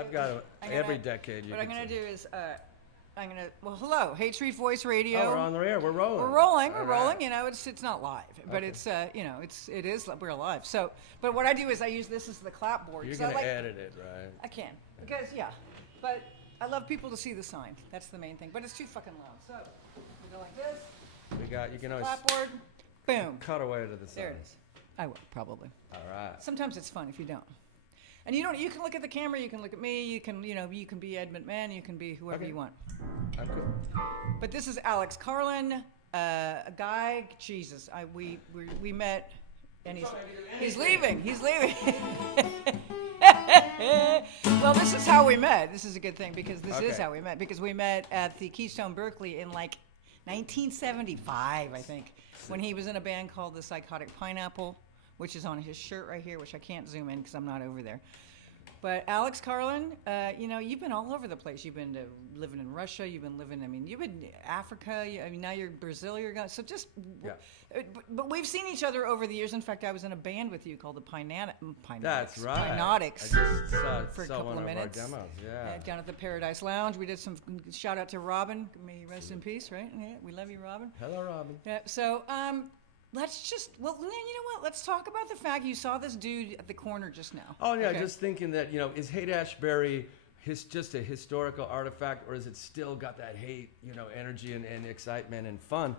I've got every decade. What I'm gonna do is hello, Hate Street Voice Radio. Oh, we're on the air. We're rolling. We're rolling. All We're right. rolling. You know, it's not live, but it's it is we're live. So, but what I do is I use this as the clapboard. You're So gonna I edit it, right? I can because but I love people to see the sign. That's the main thing. But it's too fucking loud. So we go like this. You can always Clapboard. Boom. cut away to the side. There it is. I will probably. All right. Sometimes it's fun if you don't. And you can look at the camera, you can look at me, you can be Ed McMahon, you can be whoever you want. I'm cool. But this is Alex Carlin, a guy, Jesus, we met, and he's leaving. Well, this is how we met. This is a good thing because this is how we met. Because we met at the Keystone Berkeley in like 1975, I think, when he was in a band called the Psychotic Pineapple, which is on his shirt right here, which I can't zoom in because I'm not over there. But Alex Carlin, you've been all over the place. You've been living in Russia. You've been you've been Africa. Now you're Brazil. So just, but we've seen each other over the years. In fact, I was in a band with you called the That's right. Pinotics. I just for a saw couple one of minutes. Our demos. Yeah. Down at the Paradise Lounge. We did some shout out to Robin. May he rest in peace, right? Yeah, we love you, Robin. Hello, Robin. Yeah, so let's just, you know what? Let's talk about the fact you saw this dude at the corner just now. Oh, yeah, just thinking that, is Haight-Ashbury just a historical artifact, or is it still got that hate, energy and excitement and fun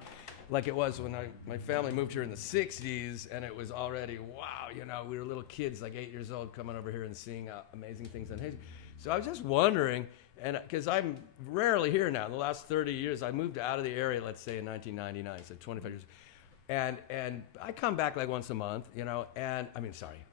like it was when my family moved here in the 60s, and it was already, wow, we were little kids, like 8 years old, coming over here and seeing amazing things on Haight. So I was just wondering, and because I'm rarely here now, in the last 30 years, I moved out of the area, let's say in 1999, so 25 years. And I come back like once a month,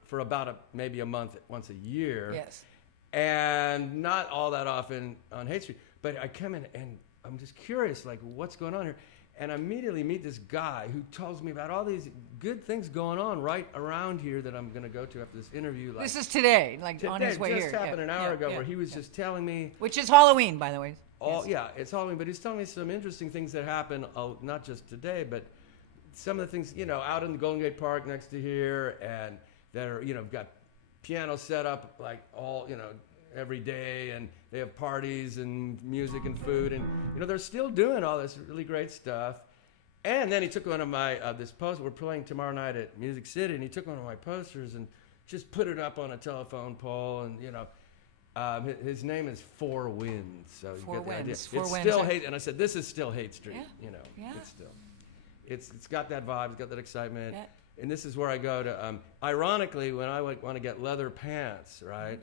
for about maybe a month, once a year. Yes. And not all that often on Haight Street. But I come in and I'm just curious, like, what's going on here? And I immediately meet this guy who tells me about all these good things going on right around here that I'm going to go to after this interview. This is today, on his way here. It just happened an hour ago where he was just telling me. Which is Halloween, by the way. It's Halloween. But he's telling me some interesting things that happen, not just today, but some of the things, out in the Golden Gate Park next to here, and that are, got piano set up like all, every day, and they have parties and music and food, and, they're still doing all this really great stuff. And then he took one of my, this poster, we're playing tomorrow night at Music City, and he took one of my posters and just put it up on a telephone pole, and, his name is Four Winds. So you get the idea. It's still Haight, and I said, this is still Haight Street, it's still. It's got that vibe, it's got that excitement. Yeah. And this is where I go to, ironically, when I want to get leather pants, right,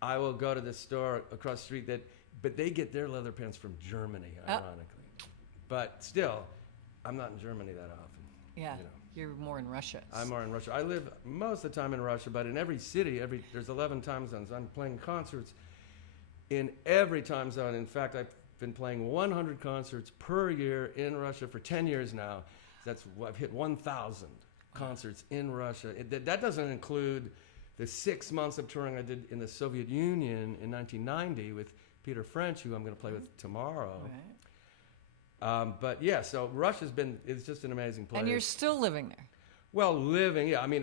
I will go to this store across the street but they get their leather pants from Germany, ironically. But still, I'm not in Germany that often. Yeah, you're more in Russia. I'm more in Russia. I live most of the time in Russia, but in every city, there's 11 time zones. I'm playing concerts in every time zone. In fact, I've been playing 100 concerts per year in Russia for 10 years now. I've hit 1,000 concerts in Russia. That doesn't include the 6 months of touring I did in the Soviet Union in 1990 with Peter French, who I'm going to play with tomorrow. Right. So it's just an amazing place. And you're still living there. Well,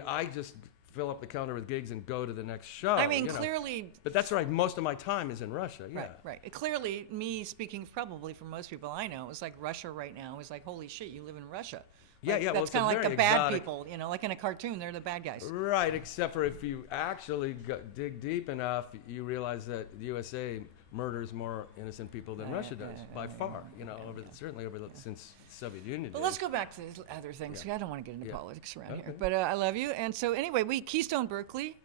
I just fill up the calendar with gigs and go to the next show. Clearly. But that's right. Most of my time is in Russia. Yeah. Right. Clearly, me speaking probably for most people I know, it's like Russia right now is like, holy shit, you live in Russia. That's kind of like the bad people, like in a cartoon, they're the bad guys. Right, except for if you actually dig deep enough, you realize that the USA murders more innocent people than Russia does, by far, certainly since the Soviet Union. But let's go back to other things. I don't want to get into politics around here, but I love you. And so anyway, Keystone Berkeley,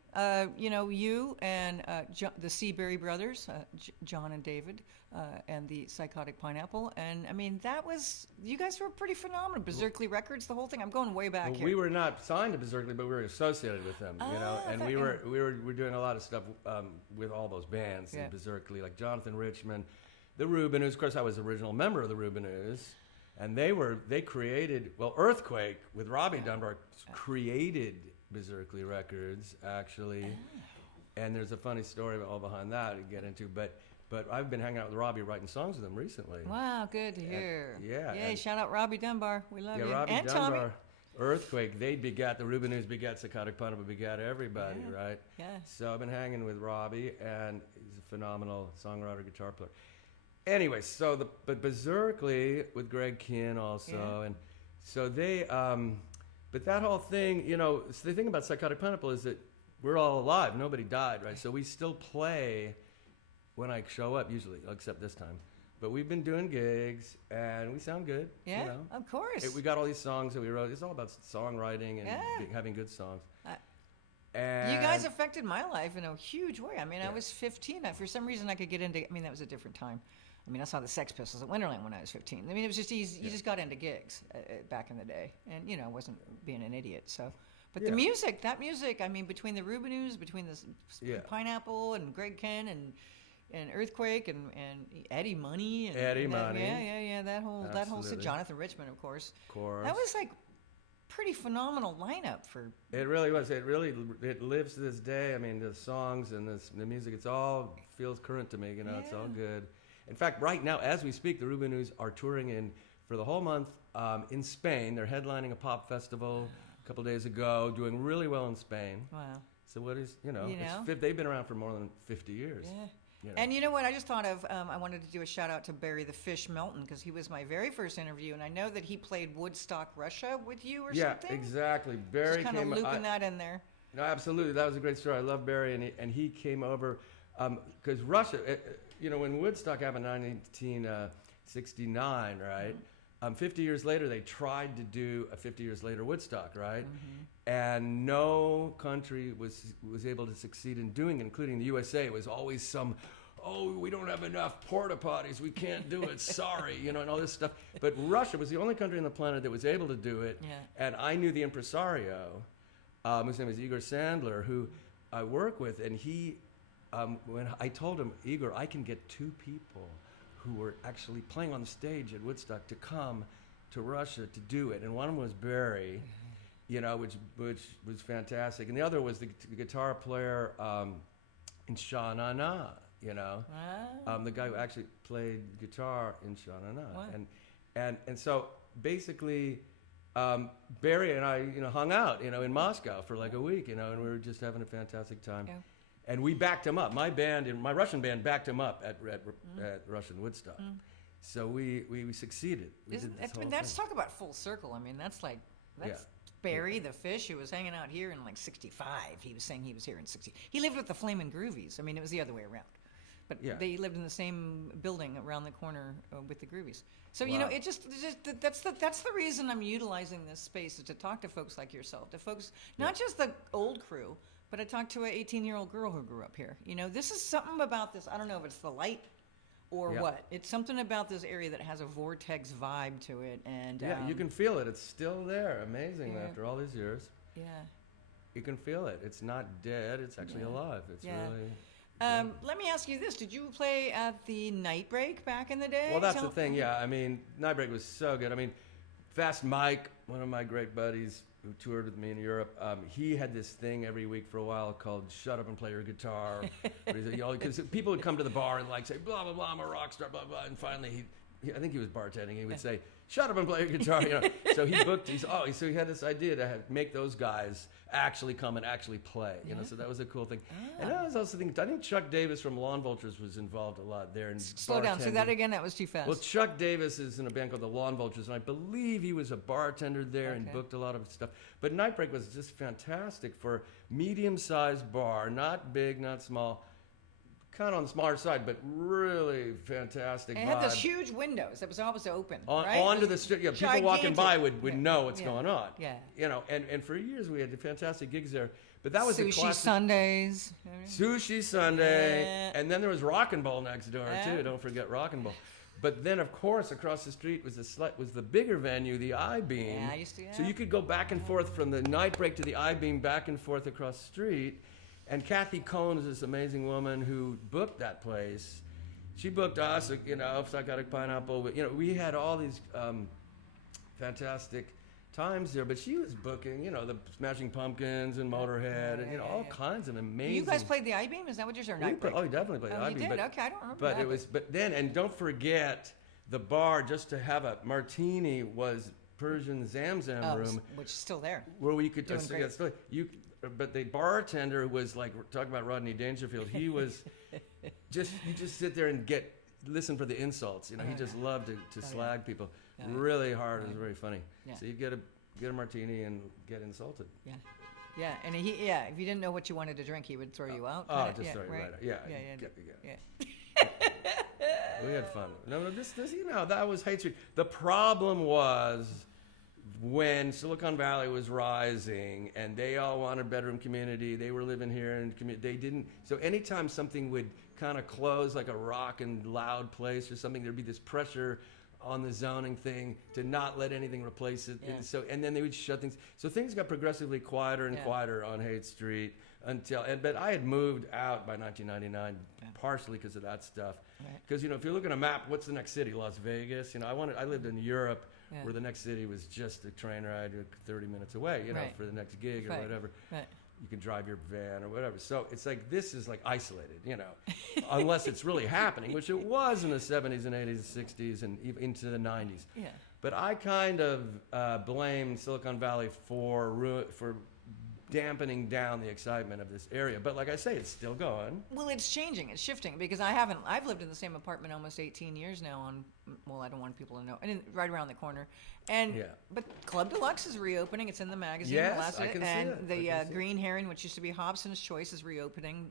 you and the Seabury brothers, John and David, and the Psychotic Pineapple. And you guys were pretty phenomenal. Berkeley Records, the whole thing. I'm going way back here. We were not signed to Berkeley, but we were associated with them, and we were doing a lot of stuff with all those bands in Berkeley, like Jonathan Richman, the Rubinoos. Of course, I was the original member of the Rubinoos, and they created, Earthquake with Robbie Dunbar created Berkeley Records, actually. And there's a funny story all behind that to get into, but I've been hanging out with Robbie, writing songs with him recently. Wow, good to hear. Yeah. Yay, shout out Robbie Dunbar. We love you. Robbie and Dunbar. Tommy. Earthquake, they begat, the Rubinoos begat Psychotic Pineapple, begat everybody, right? Yeah. So I've been hanging with Robbie, and he's a phenomenal songwriter, guitar player. Anyway, so but Berserkly with Greg Kinn also, and so they, but that whole thing, so the thing about Psychotic Pineapple is that we're all alive. Nobody died, right? So we still play when I show up, usually, except this time. But we've been doing gigs, and we sound good. Yeah, of course. We got all these songs that we wrote. It's all about songwriting and having good songs. You guys affected my life in a huge way. I mean, I was 15. For some reason, I could get into. I mean, that was a different time. I mean, I saw the Sex Pistols at Winterland when I was 15. I mean, it was just easy. You just got into gigs back in the day, and I wasn't being an idiot. So, but the music, that music. I mean, between the Rubinoos, between the Pineapple and Greg Kinn and Earthquake and Eddie Money and Eddie Money. Yeah. That whole Jonathan Richman, of course. That was like pretty phenomenal lineup for. It really was. It lives to this day. I mean, the songs and the music. It's all feels current to me. It's all good. In fact, right now, as we speak, the Rubinoos are touring for the whole month in Spain. They're headlining a pop festival a couple days ago, doing really well in Spain. Wow. So what is they've been around for more than 50 years. Yeah. And you know what? I just thought of, I wanted to do a shout out to Barry the Fish Melton, because he was my very first interview, and I know that he played Woodstock, Russia with you or something. Yeah, exactly. Barry just kind of looping that in there. No, absolutely. That was a great story. I love Barry, and he came over, because Russia, when Woodstock happened in 1969, right? 50 years later, they tried to do a 50 years later Woodstock, right? And no country was able to succeed in doing it, including the USA. It was always we don't have enough porta potties, we can't do it, sorry, and all this stuff. But Russia was the only country on the planet that was able to do it. And I knew the impresario, whose name is Igor Sandler, who I work with, and he, when I told him, Igor, I can get 2 people who were actually playing on the stage at Woodstock to come to Russia to do it. And one of them was Barry, which was fantastic. And the other was the guitar player in Sha Na Na, the guy who actually played guitar in Sha Na Na. Wow. And so basically, Barry and I, hung out, in Moscow for like a week, and we were just having a fantastic time. Yeah. And we backed him up. My band, my Russian band, backed him up at Russian Woodstock. So we succeeded. Let's talk about full circle. I mean, that's Barry the Fish, who was hanging out here in like 65. He was saying he was here in 60. He lived with the Flamin' Groovies. I mean, it was the other way around. But they lived in the same building around the corner with the Groovies. So, it just that's the reason I'm utilizing this space, is to talk to folks like yourself, to folks, not just the old crew, but I talked to an 18-year-old girl who grew up here. This is something about this. I don't know if it's the light or what. It's something about this area that has a vortex vibe to it. And you can feel it. It's still there. Amazing after all these years. Yeah. You can feel it. It's not dead. It's actually alive. It's really... let me ask you this. Did you play at the Night Break back in the day? Well, that's the thing, I mean, Night Break was so good. I mean, Fast Mike, one of my great buddies who toured with me in Europe, he had this thing every week for a while called Shut Up and Play Your Guitar. Because people would come to the bar and say, blah, blah, blah, I'm a rock star, blah, blah. And finally, I think he was bartending. He would say, shut up and play your guitar. So he booked, so he had this idea to make those guys actually come and actually play. So that was a cool thing. And I was also thinking, I think Chuck Davis from Lawn Vultures was involved a lot there. Slow down. Say that again. That was too fast. Well, Chuck Davis is in a band called the Lawn Vultures, and I believe he was a bartender there and booked a lot of stuff. But Night Break was just fantastic for medium-sized bar, not big, not small. Kind of on the smaller side, but really fantastic. And it had those huge windows that was always open, right? Onto the street. People walking by would know what's going on. Yeah. And for years we had fantastic gigs there. But that was Sushi the classic. Sundays. Sushi Sunday. Yeah. And then there was Rock and Roll next door too. Don't forget Rock and Roll. But then, of course, across the street was the bigger venue, the I-Beam. Yeah, I used to. So you could go back and forth from the Night Break to the I-Beam, back and forth across the street. And Kathy Cohn is this amazing woman who booked that place. She booked us, Psychotic Pineapple. We had all these fantastic times there. But she was booking, the Smashing Pumpkins and Motorhead, and all kinds of amazing. You guys played the I-Beam? Is that what you're saying? We definitely played the I-Beam. You did? Okay, I don't remember that. But then, and don't forget, the bar, just to have a martini was Persian Zamzam room, which is still there. where we could Doing just great. but the bartender was like, talking about Rodney Dangerfield. He was you just sit there and listen for the insults. You know, he just loved to slag people really hard. It was very funny. Yeah. So you get a martini and get insulted. Yeah. Yeah, and if you didn't know what you wanted to drink, he would throw you out. Oh, just throw you right out. Yeah. We had fun. No, this, that was Haight Street. The problem was when Silicon Valley was rising and they all wanted bedroom community, they were living here and they didn't. So anytime something would kind of close, like a rock and loud place or something, there'd be this pressure on the zoning thing to not let anything replace it. Yeah. And then they would shut things. So things got progressively quieter and quieter on Haight Street but I had moved out by 1999, partially because of that stuff. Because, if you look at a map, what's the next city? Las Vegas. I lived in Europe where the next city was just a train ride 30 minutes away, for the next gig or whatever. Right. You can drive your van or whatever. So it's like, this is like isolated, unless it's really happening, which it was in the 70s and 80s and 60s and even into the 90s. Yeah. But I kind of blame Silicon Valley for dampening down the excitement of this area. But like I say, it's still going. Well, it's changing. It's shifting because I've lived in the same apartment almost 18 years now I don't want people to know. And right around the corner. But Club Deluxe is reopening. It's in the magazine. Yes, I can see it. And the Green Heron, which used to be Hobson's Choice, is reopening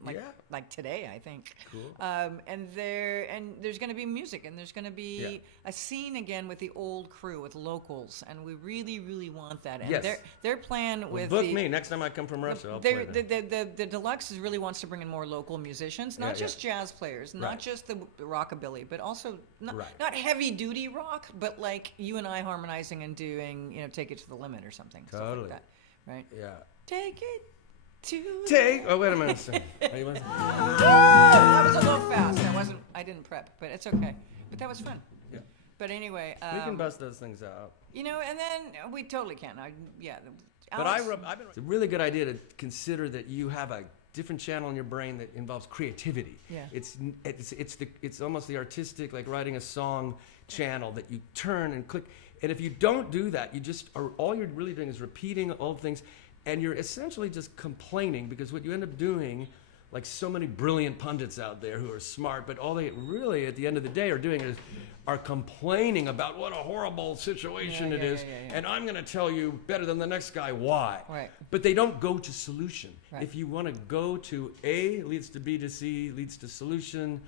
like today, I think. Cool. And there's going to be music, and there's going to be a scene again with the old crew, with locals, and we really, really want that. And their plan with book me next time I come from Russia. I'll play there. The Deluxe really wants to bring in more local musicians, not just jazz players, not just the rockabilly, but also not heavy duty rock, but like you and I harmonizing and doing, Take It to the Limit or something. Totally. Stuff like that, right? Yeah. Take it to. Oh, wait a minute. That was a little fast. I didn't prep, but it's okay. But that was fun. Yeah. But anyway, we can bust those things out. And then we totally can. But it's a really good idea to consider that you have a different channel in your brain that involves creativity. Yeah. It's almost the artistic, like writing a song channel that you turn and click. And if you don't do that, all you're really doing is repeating old things, and you're essentially just complaining, because what you end up doing, like so many brilliant pundits out there who are smart, but all they really at the end of the day are doing are complaining about what a horrible situation it is, and I'm going to tell you better than the next guy why. Right. But they don't go to solution. Right. If you want to go to A leads to B to C, leads to solution,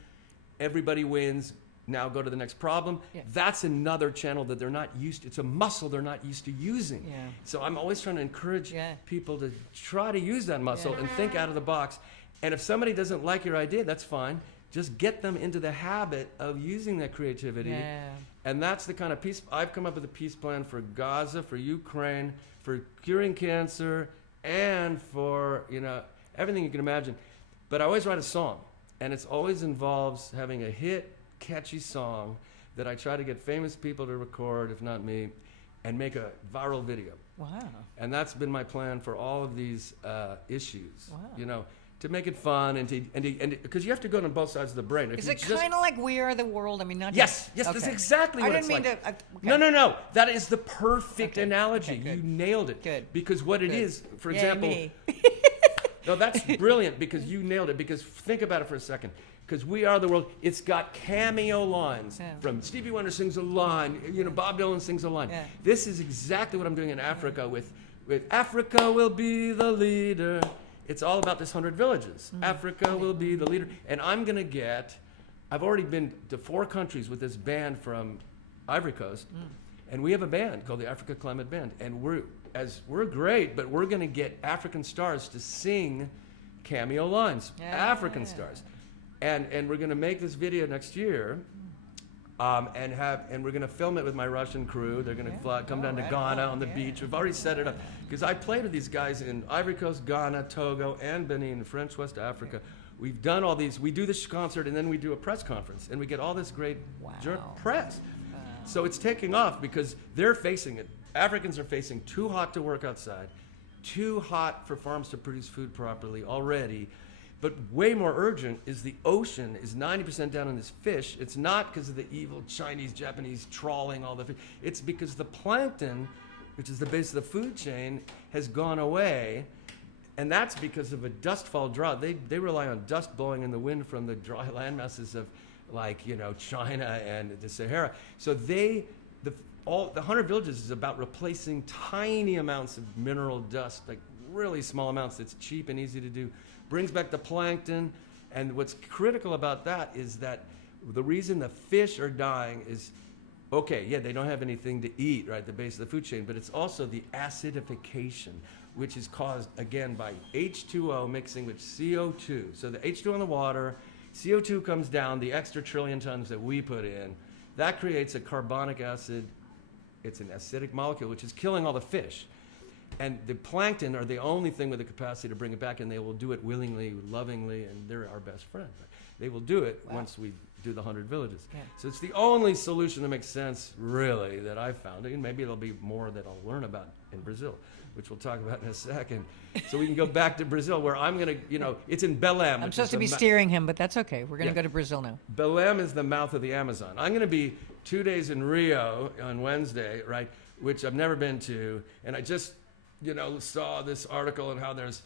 everybody wins, now go to the next problem. Yeah. That's another channel that they're not used to. It's a muscle they're not used to using. Yeah. So I'm always trying to encourage people to try to use that muscle and think out of the box. And if somebody doesn't like your idea, that's fine. Just get them into the habit of using that creativity. Yeah. And that's the kind of peace. I've come up with a peace plan for Gaza, for Ukraine, for curing cancer, and for, everything you can imagine. But I always write a song. And it always involves having a hit, catchy song that I try to get famous people to record, if not me, and make a viral video. Wow. And that's been my plan for all of these issues. Wow. To make it fun and because you have to go on both sides of the brain. Is it kind of like We Are the World? I mean, not yes, just, that's exactly what it's like. I didn't mean No, to. no. That is the perfect analogy. Okay, you nailed it. Good. Because what it is, for Yay, example. me. No, that's brilliant because you nailed it. Because think about it for a second. Because We Are the World, it's got cameo lines from Stevie Wonder sings a line, Bob Dylan sings a line. Yeah. This is exactly what I'm doing in Africa with Africa will be the leader. It's all about this 100 villages. Africa will be the leader. And I've already been to 4 countries with this band from Ivory Coast. And we have a band called the Africa Climate Band. And we're great, but we're going to get African stars to sing cameo lines. African stars. And we're going to make this video next year. And we're going to film it with my Russian crew. They're going to come down to Ghana on the beach. We've already set it up. Because I played with these guys in Ivory Coast, Ghana, Togo, and Benin, French West Africa. We've done all these. We do this concert, and then we do a press conference. And we get all this great press. Wow. So it's taking off because they're facing it. Africans are facing too hot to work outside, too hot for farms to produce food properly already. But way more urgent is the ocean is 90% down on this fish. It's not because of the evil Chinese, Japanese trawling all the fish. It's because the plankton, which is the base of the food chain, has gone away. And that's because of a dustfall drought. They rely on dust blowing in the wind from the dry land masses of, like, you know, China and the Sahara. So the 100 Villages is about replacing tiny amounts of mineral dust, like really small amounts that's cheap and easy to do. Brings back the plankton. And what's critical about that is that the reason the fish are dying is, okay, yeah, they don't have anything to eat, right, the base of the food chain, but it's also the acidification, which is caused, again, by H2O mixing with CO2. So the H2O in the water, CO2 comes down, the extra trillion tons that we put in, that creates a carbonic acid. It's an acidic molecule, which is killing all the fish. And the plankton are the only thing with the capacity to bring it back, and they will do it willingly, lovingly, and they're our best friend. They will do it once we do the 100 Villages. Yeah. So it's the only solution that makes sense, really, that I've found. And maybe there'll be more that I'll learn about in Brazil, which we'll talk about in a second. So we can go back to Brazil, where I'm going to, you know, it's in Belém. I'm supposed to be steering him, but that's okay. We're going to go to Brazil now. Belém is the mouth of the Amazon. I'm going to be 2 days in Rio on Wednesday, right, which I've never been to. And I just, you know, saw this article on how there's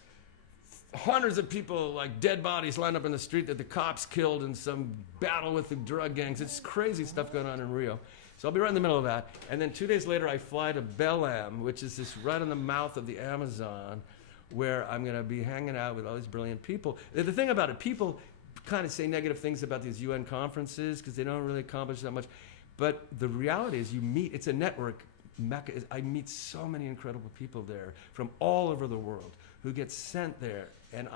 hundreds of people, like dead bodies lined up in the street that the cops killed in some battle with the drug gangs. It's crazy stuff going on in Rio. So I'll be right in the middle of that. And then 2 days later, I fly to Belém, which is this right in the mouth of the Amazon, where I'm going to be hanging out with all these brilliant people. The thing about it, people kind of say negative things about these UN conferences because they don't really accomplish that much. But the reality is it's a network. I meet so many incredible people there from all over the world who get sent there. And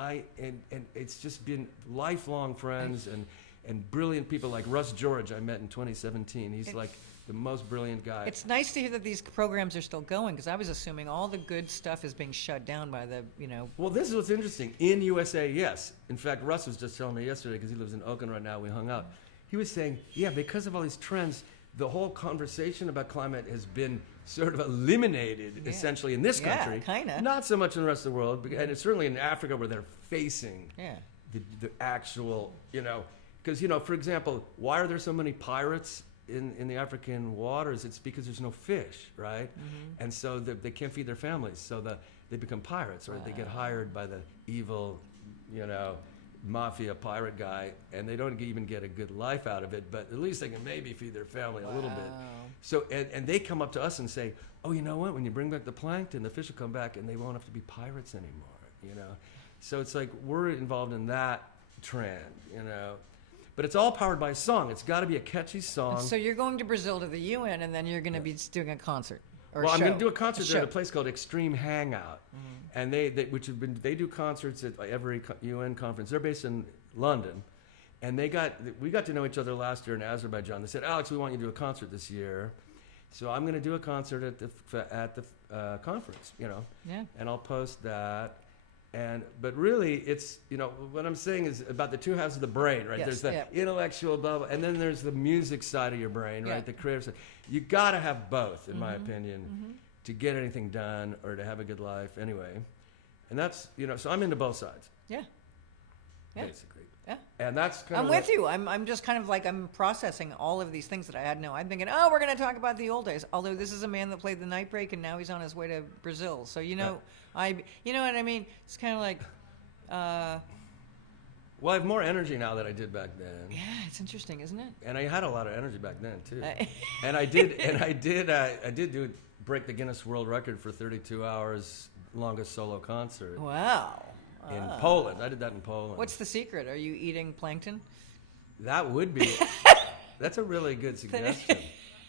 it's just been lifelong friends and brilliant people like Russ George I met in 2017. He's like the most brilliant guy. It's nice to hear that these programs are still going, because I was assuming all the good stuff is being shut down by the, you know. Well, this is what's interesting. In USA, yes. In fact, Russ was just telling me yesterday, because he lives in Oakland right now, we hung out. He was saying, yeah, because of all these trends, the whole conversation about climate has been sort of eliminated, essentially, in this country. Yeah, kind of. Not so much in the rest of the world, and it's certainly in Africa where they're facing the actual, you know, because, you know, for example, why are there so many pirates in the African waters? It's because there's no fish, right? Mm-hmm. And so they can't feed their families, so they become pirates, right? They get hired by the evil, you know, mafia pirate guy, and they don't even get a good life out of it, but at least they can maybe feed their family a little bit. So and they come up to us and say, oh, you know what, when you bring back the plankton, the fish will come back and they won't have to be pirates anymore, you know. So it's like we're involved in that trend, you know, but it's all powered by a song. It's got to be a catchy song. So you're going to Brazil to the UN, and then you're going to be doing a concert. Well, I'm going to do a concert there at a place called Extreme Hangout, and they do concerts at every UN conference. They're based in London, and we got to know each other last year in Azerbaijan. They said, Alex, we want you to do a concert this year, so I'm going to do a concert at the conference, you know, and I'll post that. But really, it's, you know, what I'm saying is about the two halves of the brain, right? Yes, there's the intellectual blah, and then there's the music side of your brain, right? The creative side. You got to have both, in my opinion, to get anything done or to have a good life anyway. And that's, you know, so I'm into both sides. Yeah. Basically. Yeah. And that's kind of. I'm with you. I'm just kind of like, I'm processing all of these things that I had no. I'm thinking, oh, we're going to talk about the old days. Although this is a man that played the night break, and now he's on his way to Brazil. So, you know, you know what I mean? It's kind of like. Well, I have more energy now than I did back then. Yeah, it's interesting, isn't it? And I had a lot of energy back then too. and I did break the Guinness World Record for 32 hours longest solo concert. Wow. In Poland. I did that in Poland. What's the secret? Are you eating plankton? That would be. That's a really good suggestion.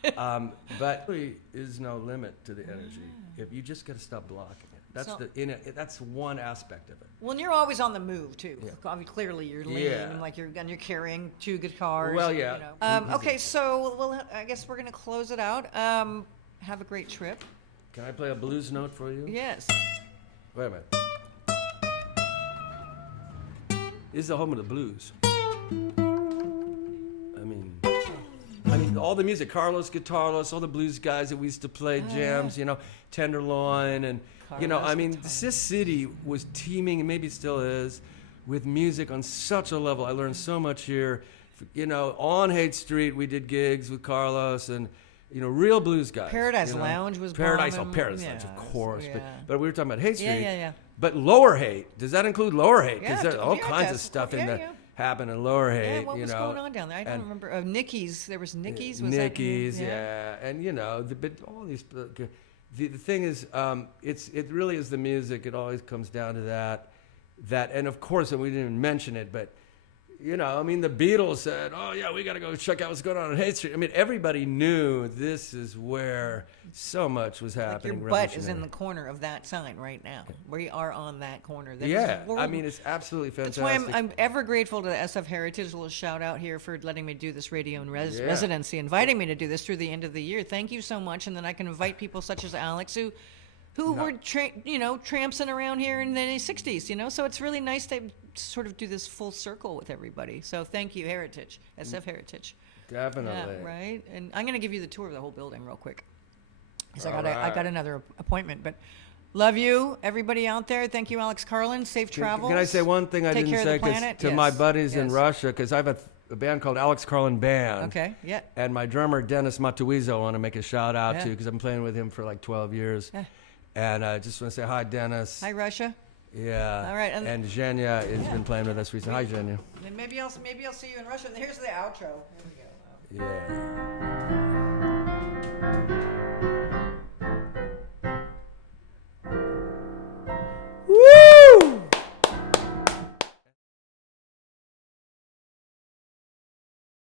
But there is no limit to the energy. If you just got to stop blocking it. That's one aspect of it. Well, and you're always on the move too. Yeah. I mean, clearly you're lean, and like you're carrying 2 guitars. Well, yeah. You know. Okay, so I guess we're gonna close it out. Have a great trip. Can I play a blues note for you? Yes. Wait a minute. This is the home of the blues. I mean, all the music, Carlos, Guitarlos, all the blues guys that we used to play jams, you know, Tenderloin, and, Carlos, you know, I mean, this city was teeming, and maybe it still is, with music on such a level. I learned so much here. You know, on Haight Street, we did gigs with Carlos and, you know, real blues guys. Paradise you know. Lounge was Paradise bombing. Paradise Yeah, Lounge, of course. yeah. But we were talking about Haight Street. Yeah. But Lower Haight, does that include Lower Haight? Because Yeah, there's all yeah, it kinds of does. stuff in Yeah, there yeah. happen in Lower Yeah, Haight. what you was know. going on down there? I don't And- remember. Nicky's. There was Nicky's. Was Nicky's, that? yeah. And you know, but all these. The thing is, it really is the music. It always comes down to that, and of course, and we didn't even mention it, but you know, I mean, the Beatles said, "Oh yeah, we got to go check out what's going on Haight Street." I mean, everybody knew this is where so much was Like happening. your butt is in revolutionary. the corner of that sign right now. We are on that corner. That is Yeah, I world- mean, it's absolutely That's fantastic. why I'm ever grateful to SF Heritage. A little shout out here for letting me do this radio and Yeah. residency, inviting me to do this through the end of the year. Thank you so much, and then I can invite people such as Alex who were trampsing around here in the 60s. You know, so it's really nice to sort of do this full circle with everybody. So thank you, Heritage, SF Heritage. Definitely. Yeah, right. And I'm going to give you the tour of the whole building real quick, because I All got right. another appointment. But love you, everybody out there. Thank you, Alex Carlin. Safe travels. Can I say one thing I Take didn't care say of the planet. to Yes. my buddies in Yes. Russia? Because I have a band called Alex Carlin Band. Okay. Yeah. And my drummer, Dennis Matuizo, I want to make a shout out Yeah. to because I've been playing with him for like 12 years. Yeah. And I just want to say hi, Dennis. Hi, Russia. Yeah. All right, And, and- Zhenya has been playing with us recently. Hi, Zhenya. And maybe I'll see you in Russia. Here's the outro. Here we go. Yeah.